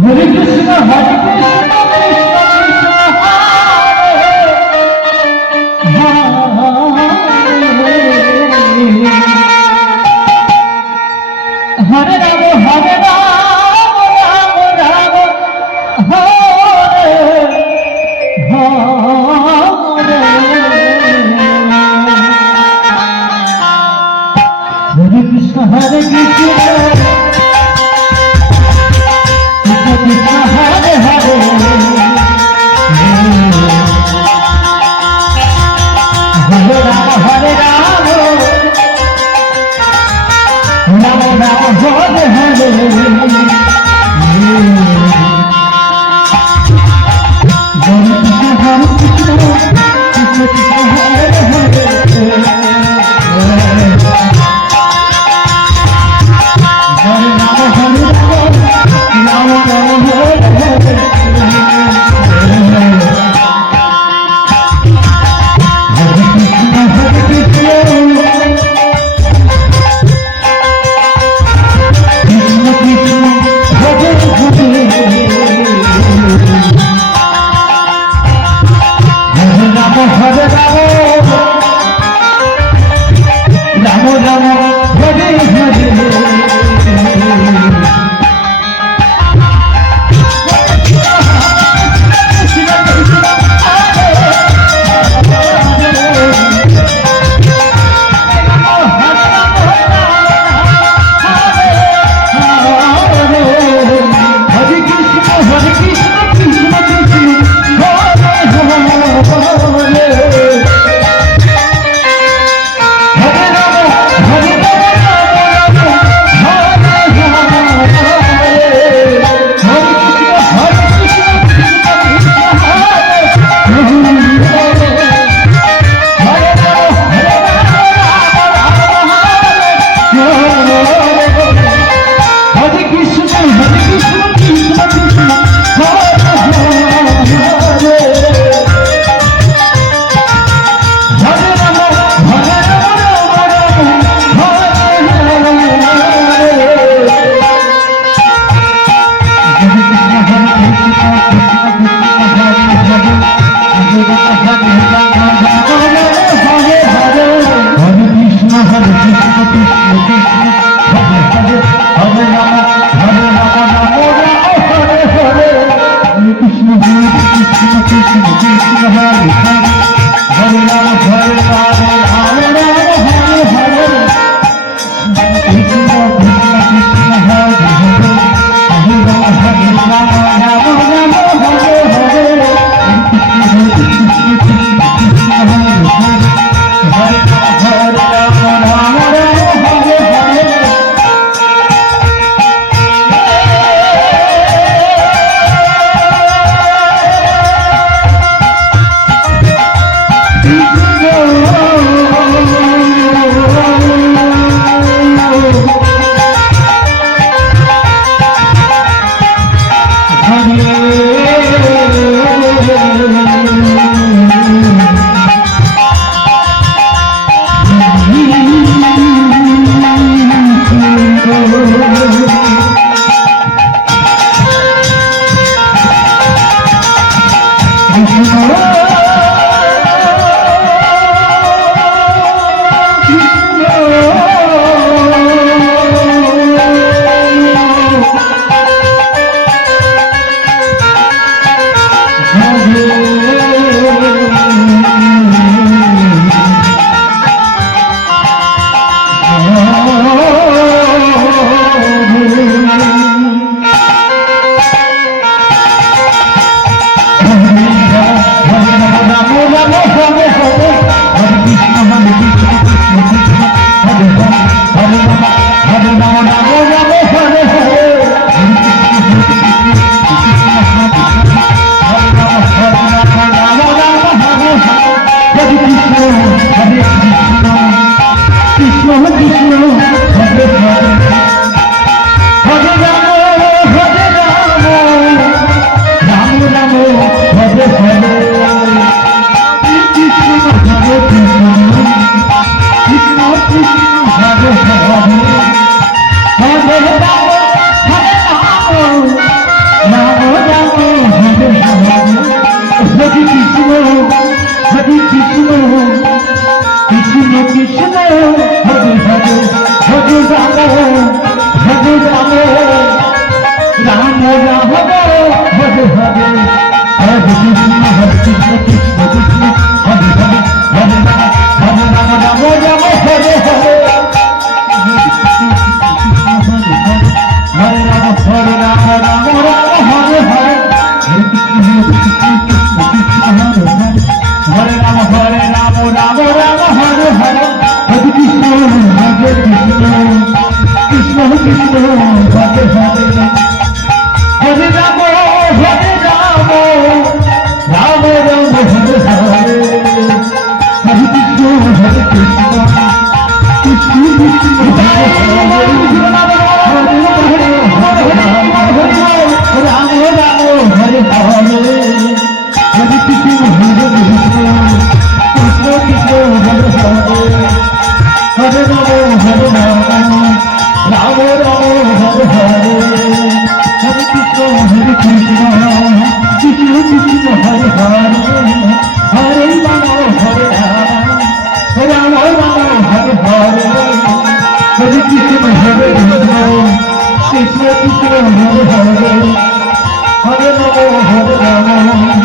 Hare Krishna, Hare Krishna, Krishna Krishna, Hare Hare, Hare Ram, Ram Ram, Hare Krishna, Hare Krishna. Hare Hare, Hare Rama, Hare Rama, Rama Rama, Hare Hare, Hare Krishna, Krishna Krishna, Hare Hare, Hare Rama, Hare Rama, Rama Rama, Hare Hare Krishna Krishna Krishna Hare Hare Hare Ram Ram Ram Hare Hare Hare Krishna Hare Krishna Krishna Krishna Hare Hare Hare Ram Ram Hare Hare Hare Rama, Hare Rama, Rama Rama, Hare Hare. Hare Rama, Hare Rama, Rama Rama, Hare Hare. Hare Krishna, Hare Krishna, Krishna Krishna, Hare Hare. Hare Rama, Hare Rama, Rama Rama, Hare Hare. Hare Krishna, Hare Krishna, Krishna Krishna, Hare Hare. Hare Rama, Hare Rama,